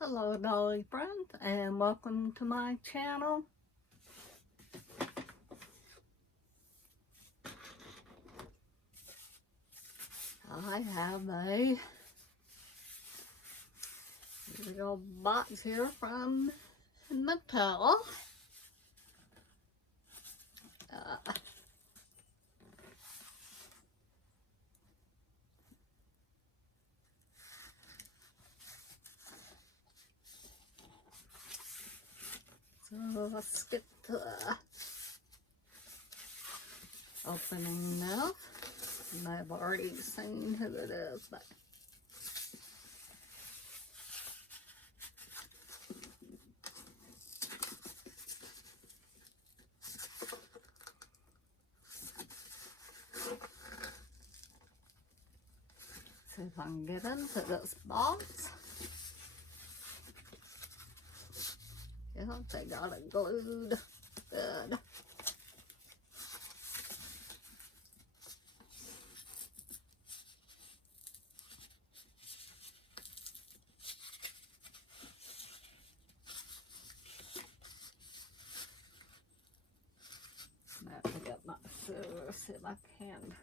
Hello Dolly friends, and welcome to my channel. I have a little box here from Mattel. So let's get to the opening now. And I've already seen who it is, but see if I can get into this box. Yeah, they got it glued good. I have to get my scissors, see if I can.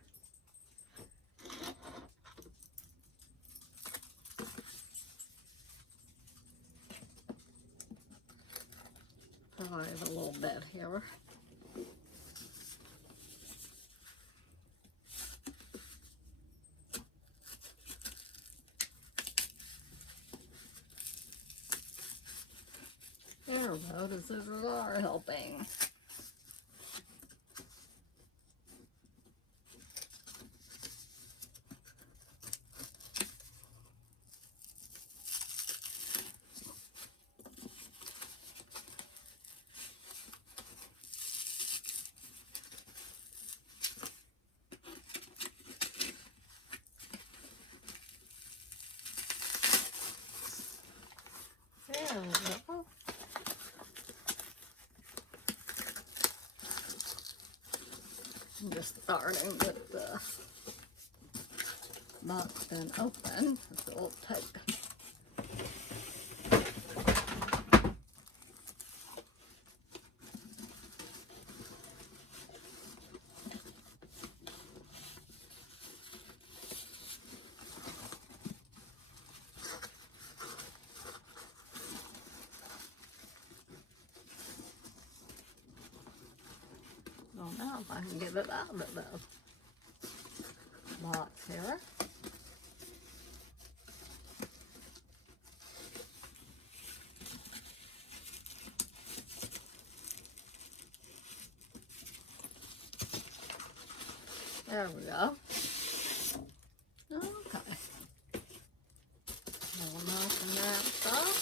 Provide a little bit here. There we go, the scissors are helping. There we go. I'm just starting with the box been open, so we'll take now if I can get it out of the box here. There we go. Okay. We'll knock that off.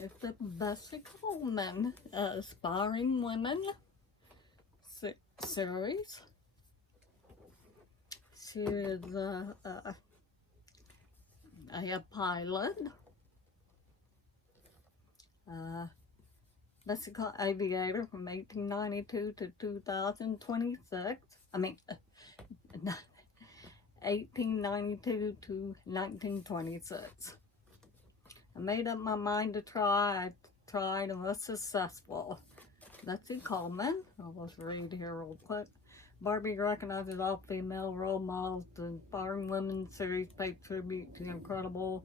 It's the Bessie Coleman Aspiring Women series. She is a pilot. Bessie aviator from 1892 to 2026. I mean, 1892 to 1926. I made up my mind to try. I tried and was successful. Bessie Coleman. I'll just read here real quick. Barbie recognizes all female role models. The Inspiring Women series pays tribute to incredible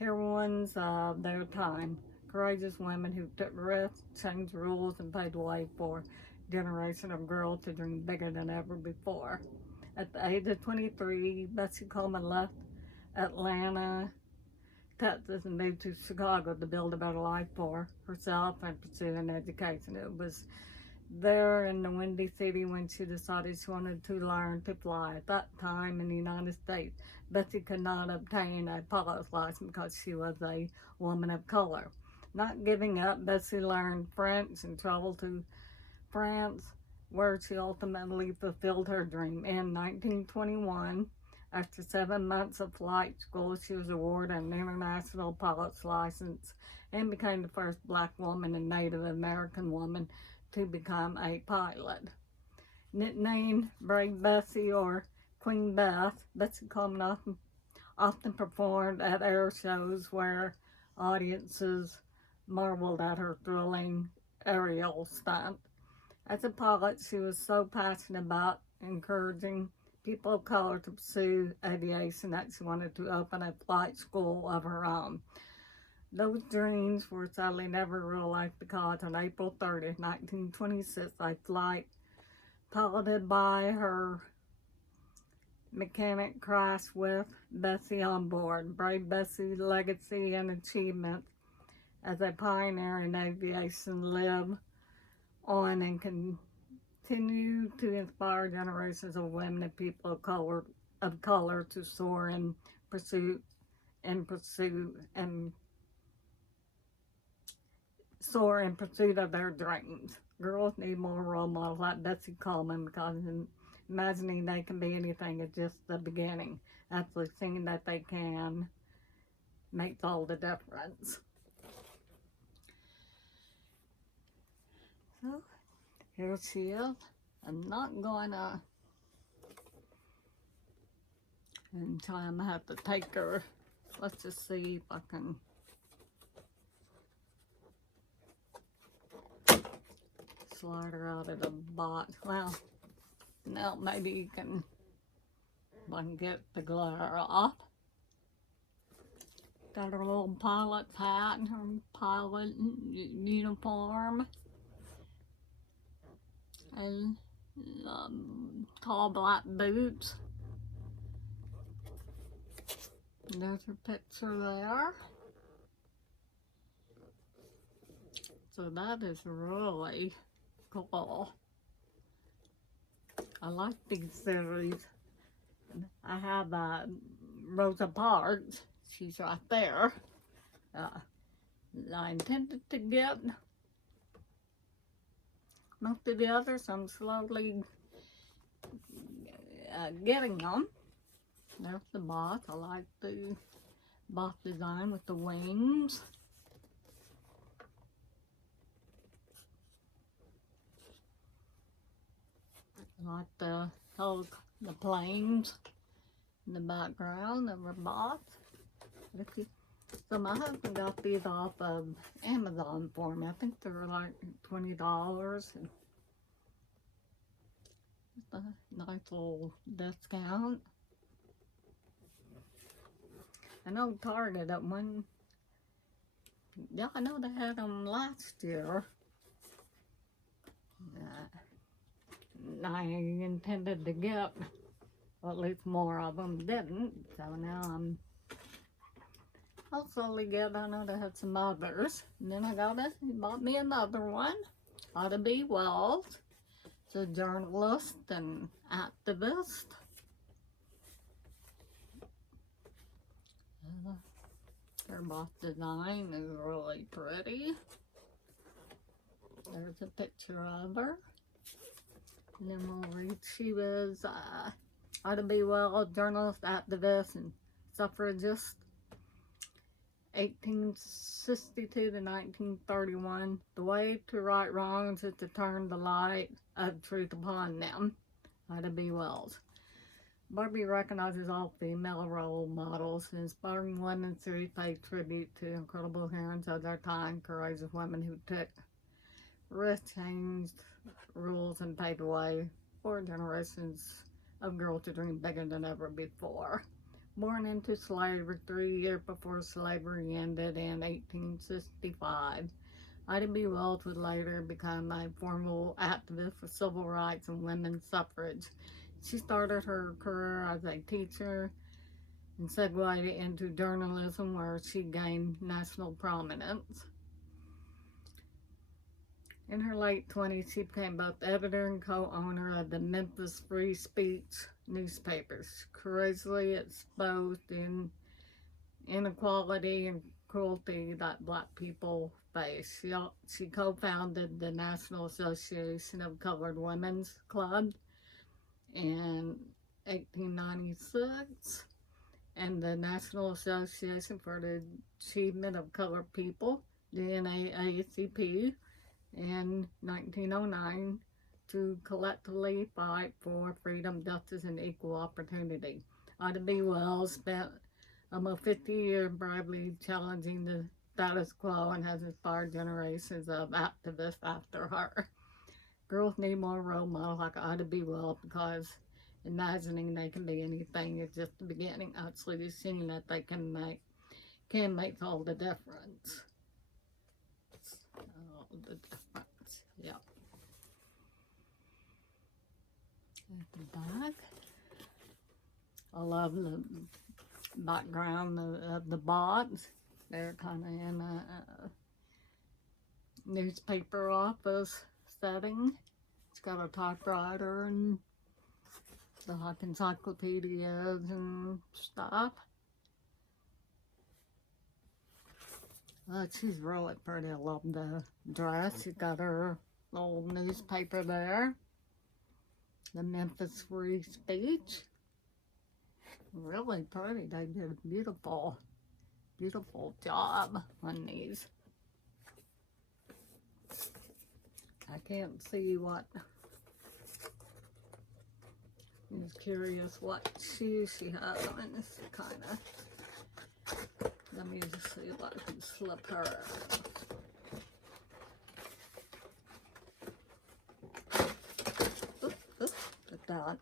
heroines of their time. Courageous women who took risks, changed rules, and paved the way for a generation of girls to dream bigger than ever before. At the age of 23, Bessie Coleman left Atlanta, Texas, and moved to Chicago to build a better life for herself and pursue an education. It was there in the Windy City when she decided she wanted to learn to fly. At that time in the United States, Bessie could not obtain a pilot's license because she was a woman of color. Not giving up, Bessie learned French and traveled to France, where she ultimately fulfilled her dream. In 1921, After 7 months of flight school, she was awarded an international pilot's license and became the first black woman and Native American woman to become a pilot. Nicknamed Brave Bessie or Queen Beth, Bessie Coleman often performed at air shows where audiences marveled at her thrilling aerial stunt. As a pilot, she was so passionate about encouraging people of color to pursue aviation that she wanted to open a flight school of her own. Those dreams were sadly never realized because on April 30th, 1926, a flight piloted by her mechanic crashed with Bessie on board. Brave Bessie's legacy and achievement as a pioneer in aviation live on and continue to inspire generations of women and people of color to soar in pursuit of their dreams. Girls need more role models like Bessie Coleman because imagining they can be anything is just the beginning. Actually seeing that they can makes all the difference. So, here she is. I'm not gonna, and I'm gonna have to take her. Let's just see if I can slide her out of the box. Well, now maybe you can, if I can get the glare off. Got her little pilot's hat and her pilot uniform. And tall black boots. And there's her picture there. So that is really cool. I like these series. I have Rosa Parks. She's right there. I intended to get most of the others. I'm slowly getting them. There's the box. I like the box design with the wings. I like the planes in the background of her box. So my husband got these off of Amazon for me. I think they were like $20. And just a nice little discount. I know Target at one, yeah, I know they had them last year. I intended to get, well, at least more of them, didn't. So now I'll slowly get, I know they had some others. And then he bought me another one, out of B.Wells. It's a journalist and activist. Her box design is really pretty. There's a picture of her. And then we'll read, she was out of B.Wells, journalist, activist, and suffragist. 1862 to 1931. The way to right wrongs is to turn the light of truth upon them. Out of B.Wells. Barbie recognizes all female role models, inspiring women to pay tribute to incredible heroines of their time, courageous women who took risks, changed rules, and paved the way for generations of girls to dream bigger than ever before. Born into slavery 3 years before slavery ended in 1865, Ida B. Wells would later become a formal activist for civil rights and women's suffrage. She started her career as a teacher and segued into journalism, where she gained national prominence. In her late 20s, she became both editor and co-owner of the Memphis Free Speech newspapers. She courageously exposed the inequality and cruelty that Black people face. She co-founded the National Association of Colored Women's Club and 1896, and the National Association for the Achievement of Colored People, the NAACP, in 1909 to collectively fight for freedom, justice, and equal opportunity. Ida B.Wells spent almost 50 years bravely challenging the status quo and has inspired generations of activists after her. Girls need more role models like Ida B.Wells, because imagining they can be anything is just the beginning. Actually seeing that they can make all the difference. All the difference. Yep. At the back, I love the background of the box. They're kind of in a newspaper office setting. It's got a typewriter and the like encyclopedias and stuff. She's really pretty. I love the dress. She's got her little newspaper there. The Memphis Free Speech. Really pretty. They did a beautiful, beautiful job on these. I can't see what. I'm just curious what shoes she has on. This kind of. Let me just see if I can slip her out. At that.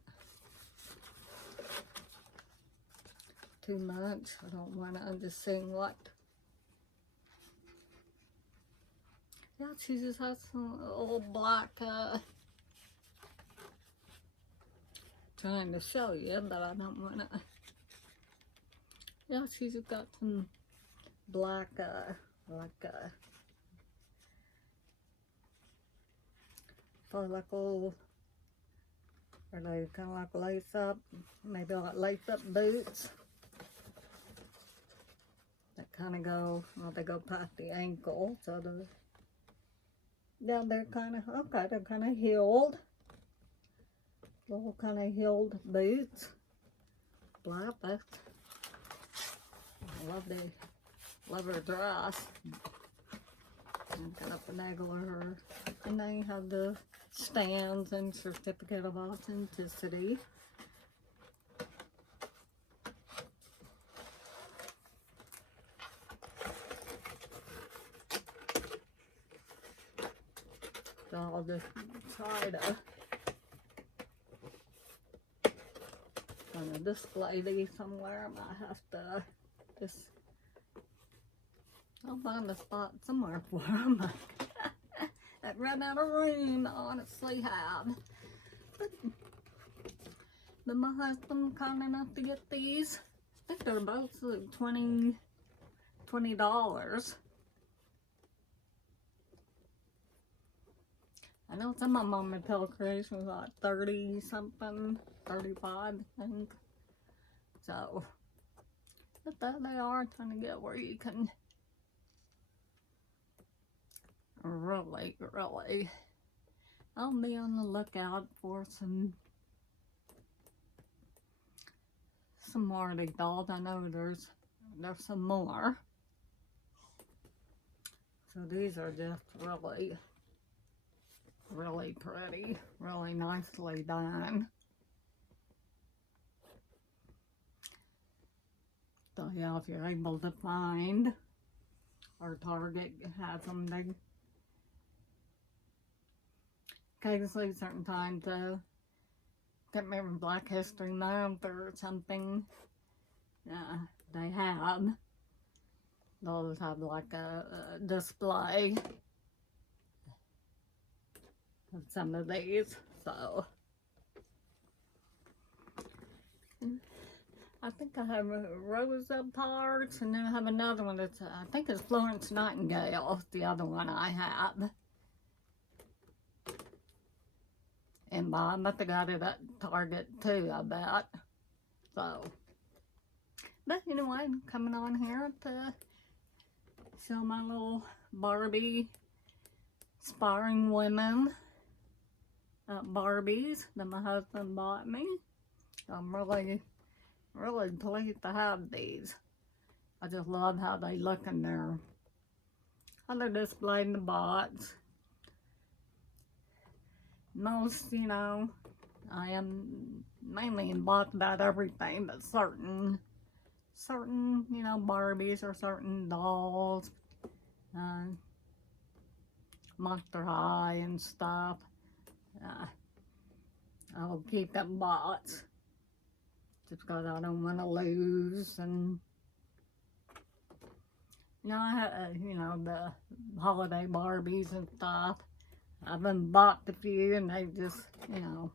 Too much. I don't want to. I'm just seeing what. Yeah, she just has some old black. Trying to show you, but I don't want to. Yeah, she's got some black, follicle, or they kind of like lace up, maybe like lace up boots that kind of go, well, they go past the ankle, so yeah, they're kind of, okay, they're kind of heeled, little kind of heeled boots, black, that's, I love her dress. I'm gonna finagle her, and they have the stands and certificate of authenticity. So I'll just try to kind of display these somewhere. I might have to just, I'll find a spot somewhere for them. I've run out of room, I honestly have. But my husband kind enough to get these. I think they're both like $20. I know some of them on Mattel Creations was like 30 something, 35 I think. So, but there they are, trying to get where you can really, I'll be on the lookout for some more of these dolls. I know there's some more. So these are just really pretty, really nicely done. So yeah, if you're able to find, or Target has them, they occasionally certain times, can't remember, Black History Month or something, they have, they'll have like a display of some of these, so. I think I have a Rose of Parks, and then I have another one that's, I think it's Florence Nightingale, the other one I have. And I must have got it at Target too, I bet. So, but anyway, I'm coming on here to show my little Barbie inspiring women Barbies that my husband bought me. I'm really, really pleased to have these. I just love how they look in there. How they're displayed in the box. Most, you know, I am mainly in box about everything, but certain, you know, Barbies or certain dolls, Monster High and stuff. I'll keep them box just because I don't want to lose. And you know, I have, you know, the holiday Barbies and stuff. I've unboxed a few, and they just, you know,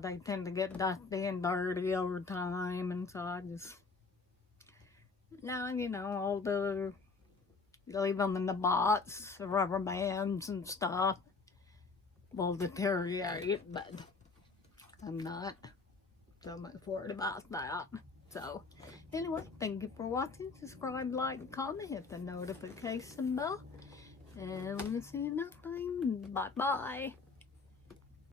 they tend to get dusty and dirty over time, and so I just, now, you know, all the, leave them in the box, the rubber bands and stuff will deteriorate, but I'm not so much worried about that. So, anyway, thank you for watching. Subscribe, like, comment, hit the notification bell, and we'll see you next time. Bye-bye.